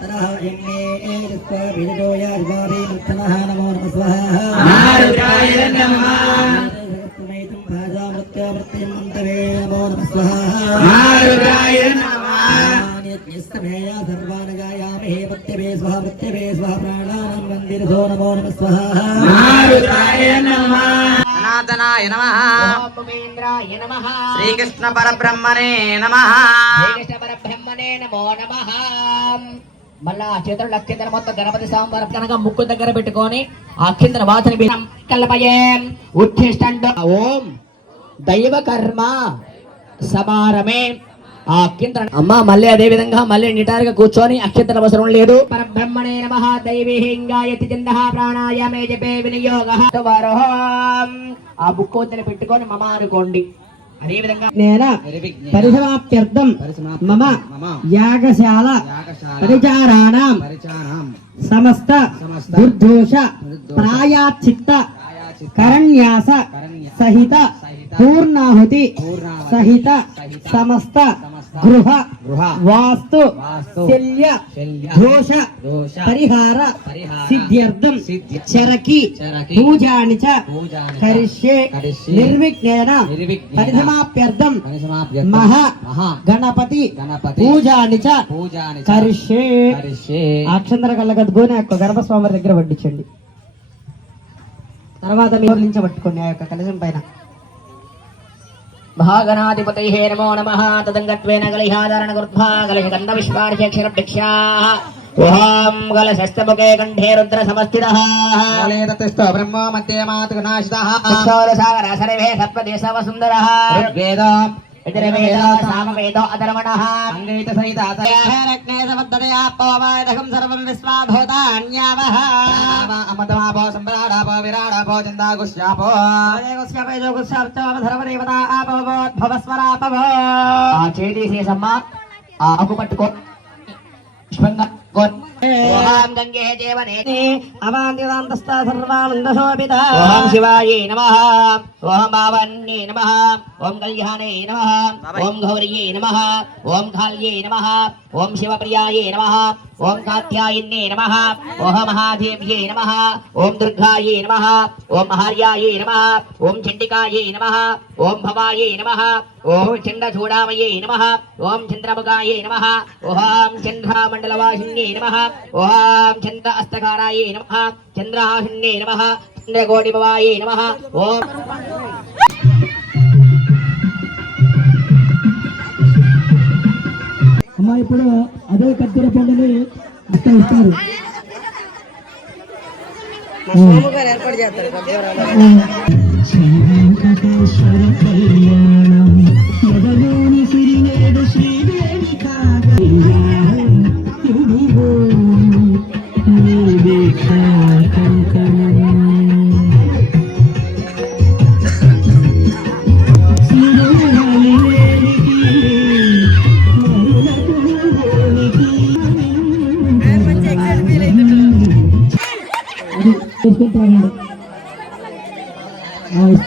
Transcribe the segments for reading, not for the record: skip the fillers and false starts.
तनः यम्मे एतस्वा विदोया विवादे मुत्तमः नमो नमः स्वाहा महारुद्राय नमः जगत्तमैतं भाजा मृत्युमृत्युं अन्तवे नमो नमः स्वाहा महारुद्राय नमः यस्तमेया सर्वान् गायामहे मृत्यवे स्वाहा प्राणानां वन्दिरसो नमो नमः स्वाहा महारुद्राय नमः सनातनाय नमः ओम भूमेन्द्राय नमः श्रीकृष्ण परब्रह्मणे नमः శ్రీకృష్ణ పరబ్రహ్మణే నమో నమః మళ్ళా చేతులు అక్షింతల మొత్తం గణపతి స్వామి కనుక ముక్కు దగ్గర పెట్టుకొని ఆ అక్షింతల వాసన కల్పయే ఉచ్ఛిష్టండ ఓం దైవ కర్మ సమారమే ఆ అక్షింతల అమ్మ మళ్ళీ అదే విధంగా మళ్ళీ నిటారుగా కూర్చొని అక్షింతల అవసరం లేదు పరబ్రహ్మణే నమః దైవీహింగాయతి చిందః ప్రాణాయామే జపే వినియోగః ఆ బుక్కు వద్దన పెట్టుకొని మమ అనుకోండి అదే విధంగా నేల పరిసమాప్త్యర్థం మమ యాగశాల పరిచారాణం సమస్త దుర్దోష ప్రాయాచిత్త కరణ్యాస సహిత పూర్ణాహుతి సహిత సమస్త గృహ వాస్తు శల్య దోష పరిహార సిద్ధ్యర్థం చరకి పూజాని చ కరిష్యే నిర్విఘ్నేన పరిసమాప్త్యర్థం మహా గణపతి పూజాని చ కరిష్యే అక్షంతర కళ్ళగద్దుకొని ఆ యొక్క గర్భస్వామి దగ్గర వడ్డించండి. తర్వాత మీరు నుంచి పట్టుకోండి ఆ యొక్క కలశం పైన. భాగనాధిపతయే నమో నమః తదంగత్వేన గలిహాధారణ కృత్వా గలశ గంధ విశ్వార్క్షరభిక్షాః ఓం గలశస్తముఖే కంఠే రుద్ర సమస్థితః తతిష్టో బ్రహ్మో మధ్యే మాతృనాశితః సాగర సర్వే సత్వదేశవ సుందరః ఋగ్వేద యజుర్వేద సామవేద అధర్వణః అంగైత సహిత రత్నే సమద్దయా పవమాదహం సర్వం విశ్వాభూతాన్యావః అమతమాపో సంప్రాడాపో విరాడాపో చందాగుష్యాపో ఆ చేతి శేషమ్మ ఆకు పట్టుకో ఓం గంగే దేవనే అవాంతిదాంతస్థ సర్వానందశోభిత ఓం శివాయే నమః ఓం భావన్యే నమః ఓం కళ్యాణే నమః ఓం గౌరియే నమః ఓం కాళ్యే నమః ఓం శివప్రియాయే నమః ఓం కాత్యాయన్యే నమః ఓం మహాదేవ్యే నమః ఓం దుర్గాయే నమః ఓం మహార్యాయే నమః ఓం చండికాయే నమః ఓం భవాయే నమః ఓం చండచూడామయే నమః ఓం చంద్రముఖాయే నమః ఓం చంద్రమండలవాసిన్యే నమః ఓం చంద్ర అస్తకారాయే నమః చంద్రాహిన్యే నమః చంద్రకోటిభవాయే నమః ఓం అమ్మా ఇప్పుడు అదే కత్తెర పండుని ఇస్తారు. ఏర్పాటు చేస్తారు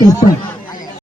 ఇస్తా